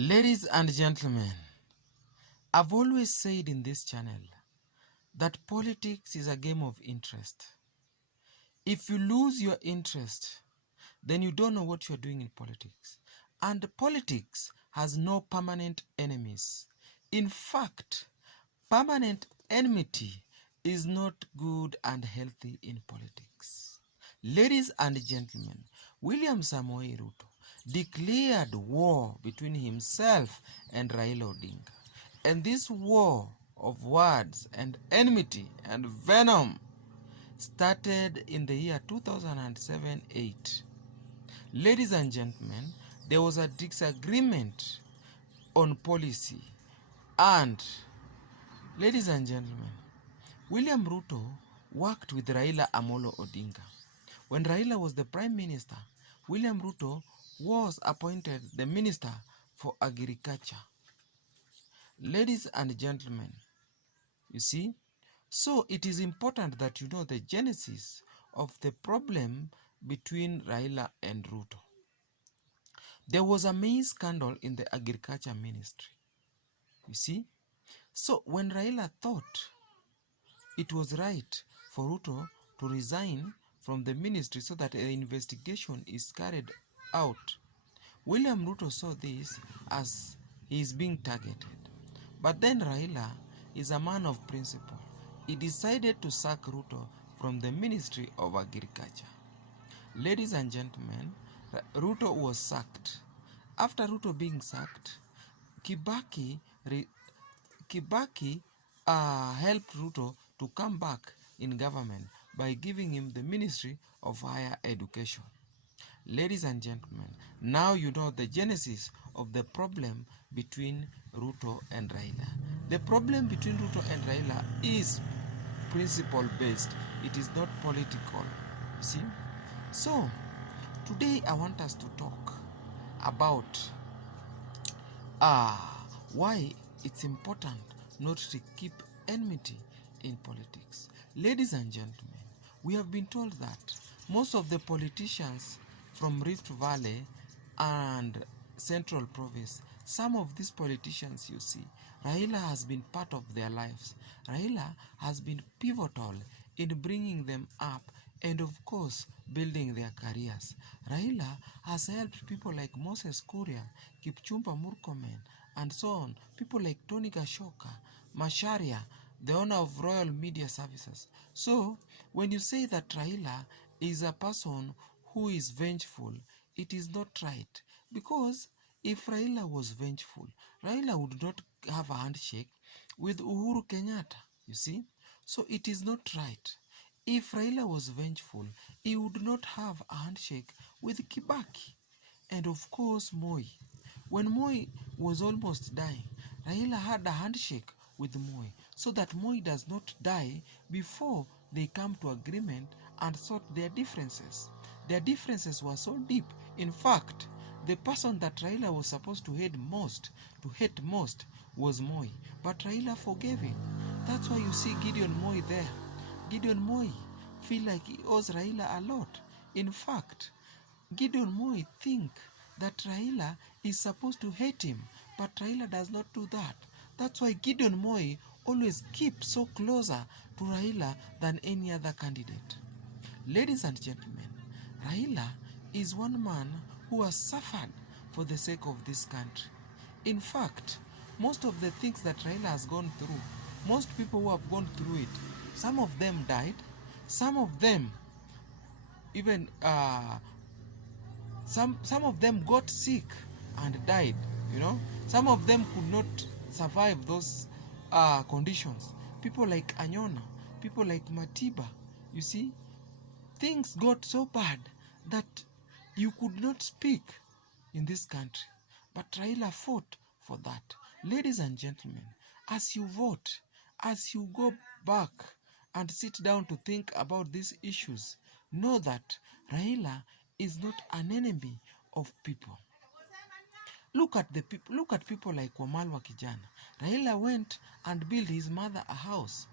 Ladies and gentlemen, I've always said in this channel that politics is a game of interest. If you lose your interest, then you don't know what you're doing in politics. And politics has no permanent enemies. In fact, permanent enmity is not good and healthy in politics. Ladies and gentlemen, William Samoei Ruto declared war between himself and Raila Odinga. And this war of words and enmity and venom started in the year 2007-8. Ladies and gentlemen, there was a disagreement on policy, and ladies and gentlemen, William Ruto worked with Raila Amolo Odinga. When Raila was the Prime Minister, William Ruto was appointed the Minister for Agriculture. Ladies and gentlemen, you see, so it is important that you know the genesis of the problem between Raila and Ruto. There was a maize scandal in the Agriculture Ministry. You see, so when Raila thought it was right for Ruto to resign from the ministry so that an investigation is carried out, William Ruto saw this as he is being targeted. But then Raila is a man of principle. He decided to sack Ruto from the Ministry of Agriculture. Ladies and gentlemen, Ruto was sacked. After Ruto being sacked, Kibaki helped Ruto to come back in government by giving him the Ministry of Higher Education. Ladies and gentlemen, now you know the genesis of the problem between Ruto and Raila. The problem between Ruto and Raila is principle-based. It is not political. You see? So, today I want us to talk about why it's important not to keep enmity in politics. Ladies and gentlemen, we have been told that most of the politicians from Rift Valley and Central Province, some of these politicians you see, Raila has been part of their lives. Raila has been pivotal in bringing them up and of course building their careers. Raila has helped people like Moses Kuria, Kipchumba Murkomen, and so on. People like Tony Gashoka, Masharia, the owner of Royal Media Services. So, when you say that Raila is a person who is vengeful, it is not right. Because if Raila was vengeful, Raila would not have a handshake with Uhuru Kenyatta, you see. So it is not right. If Raila was vengeful, he would not have a handshake with Kibaki. And of course Moi. When Moi was almost dying, Raila had a handshake with Moi so that Moi does not die before they come to agreement and sort their differences. Their differences were so deep. In fact, the person that Raila was supposed to hate most was Moi. But Raila forgave him. That's why you see Gideon Moi there. Gideon Moi feel like he owes Raila a lot. In fact, Gideon Moi think that Raila is supposed to hate him, but Raila does not do that. That's why Gideon Moi always keeps so closer to Raila than any other candidate. Ladies and gentlemen, Raila is one man who has suffered for the sake of this country. In fact, most of the things that Raila has gone through, most people who have gone through it, some of them died, some of them even some of them got sick and died, you know. Some of them could not survive those conditions. People like Anyona, people like Matiba, you see, things got so bad that you could not speak in this country. But Raila fought for that. Ladies and gentlemen, as you vote, as you go back and sit down to think about these issues, know that Raila is not an enemy of people. Look at people like Wamalwa Kijana. Raila went and built his mother a house.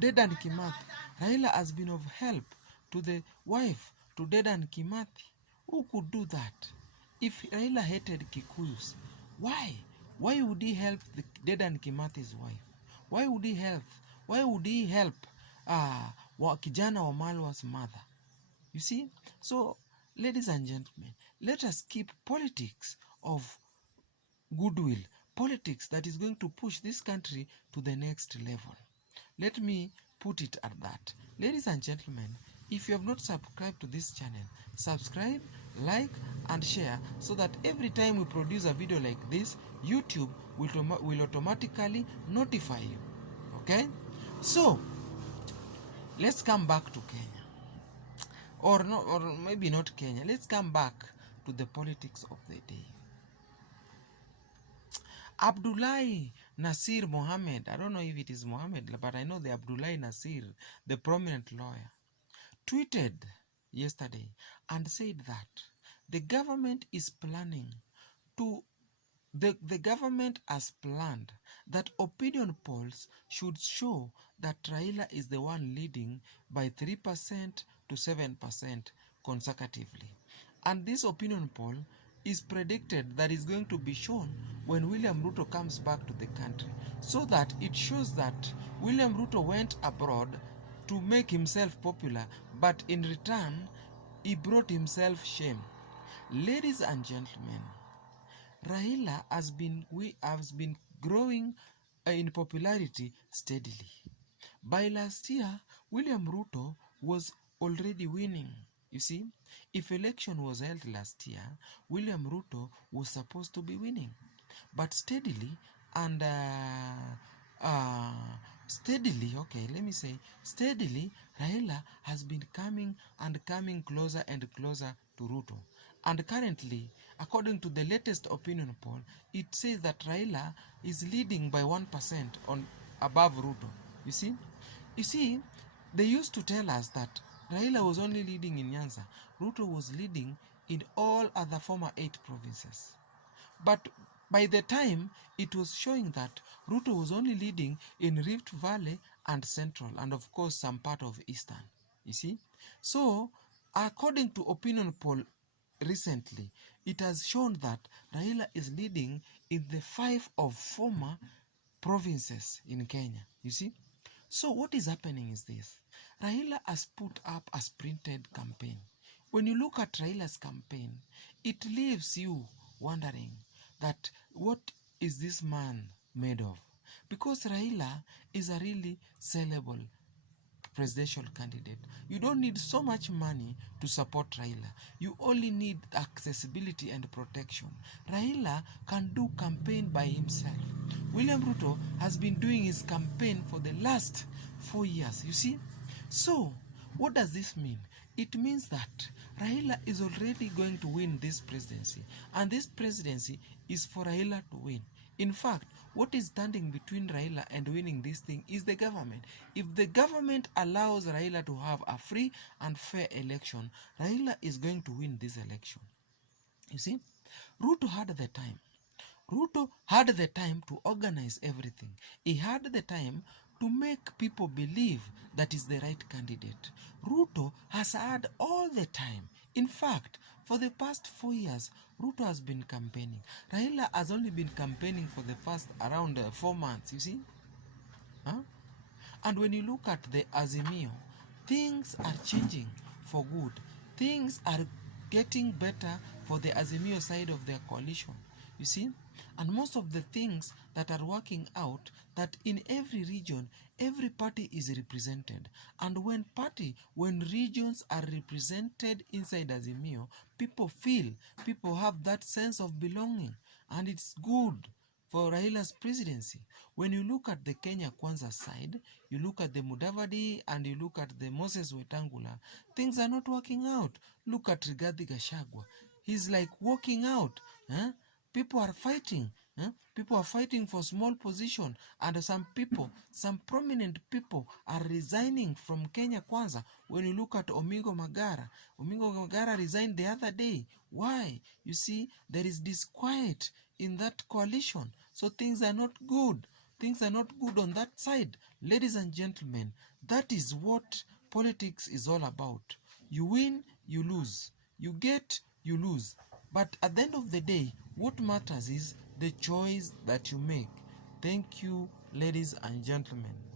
Dedan Kimathi. Raila has been of help to the wife to Dedan Kimathi. Who could do that? If Raila hated Kikuyus, Why? Why would he help the Dedan Kimathi's wife? Why would he help? Why would he help kijana wa Malwa's mother? You see? So, ladies and gentlemen, let us keep politics of goodwill, politics that is going to push this country to the next level. Let me put it at that. Ladies and gentlemen, if you have not subscribed to this channel, subscribe, like, and share so that every time we produce a video like this, YouTube will automatically notify you. Okay? So, let's come back to Kenya. Or maybe not Kenya. Let's come back to the politics of the day. Abdullahi Nasir Mohammed, I don't know if it is Mohammed, but I know the Abdullahi Nasir, the prominent lawyer, tweeted yesterday and said that the government is planning to, the government has planned that opinion polls should show that Raila is the one leading by 3% to 7% consecutively. And this opinion poll is predicted that is going to be shown when William Ruto comes back to the country, so that it shows that William Ruto went abroad to make himself popular, but in return, he brought himself shame. Ladies and gentlemen, Raila has been growing in popularity steadily. By last year, William Ruto was already winning. You see, if election was held last year, William Ruto was supposed to be winning. But steadily, Raila has been coming closer and closer to Ruto. And currently, according to the latest opinion poll, it says that Raila is leading by 1% above Ruto. You see, they used to tell us that Raila was only leading in Nyanza. Ruto was leading in all other former 8 provinces. But by the time, it was showing that Ruto was only leading in Rift Valley and Central, and of course some part of Eastern. You see? So, according to opinion poll recently, it has shown that Raila is leading in the 5 of former provinces in Kenya. You see? So what is happening is this. Raila has put up a sprinted campaign. When you look at Raila's campaign, it leaves you wondering that what is this man made of? Because Raila is a really sellable presidential candidate. You don't need so much money to support Raila. You only need accessibility and protection. Raila can do campaign by himself. William Ruto has been doing his campaign for the last 4 years, you see? So, what does this mean? It means that Raila is already going to win this presidency, and this presidency is for Raila to win. In fact, what is standing between Raila and winning this thing is the government. If the government allows Raila to have a free and fair election, Raila is going to win this election. You see, Ruto had the time. Ruto had the time to organize everything. He had the time to make people believe that is the right candidate. Ruto has had all the time. In fact, for the past 4 years, Ruto has been campaigning. Raila has only been campaigning for the past around 4 months, you see? Huh? And when you look at the Azimio, things are changing for good. Things are getting better for the Azimio side of their coalition, you see? And most of the things that are working out, that in every region, every party is represented. And when regions are represented inside Azimio, people have that sense of belonging. And it's good for Raila's presidency. When you look at the Kenya Kwanza side, you look at the Mudavadi and you look at the Moses Wetangula, things are not working out. Look at Rigathi Gachagua. He's like walking out. Huh? People are fighting. People are fighting for small position, and some prominent people are resigning from Kenya Kwanza. When you look at Omingo Magara resigned the other day. Why? You see, there is disquiet in that coalition. So things are not good. Things are not good on that side. Ladies and gentlemen, that is what politics is all about. You win, you lose. You get, you lose. But at the end of the day, what matters is the choice that you make. Thank you, ladies and gentlemen.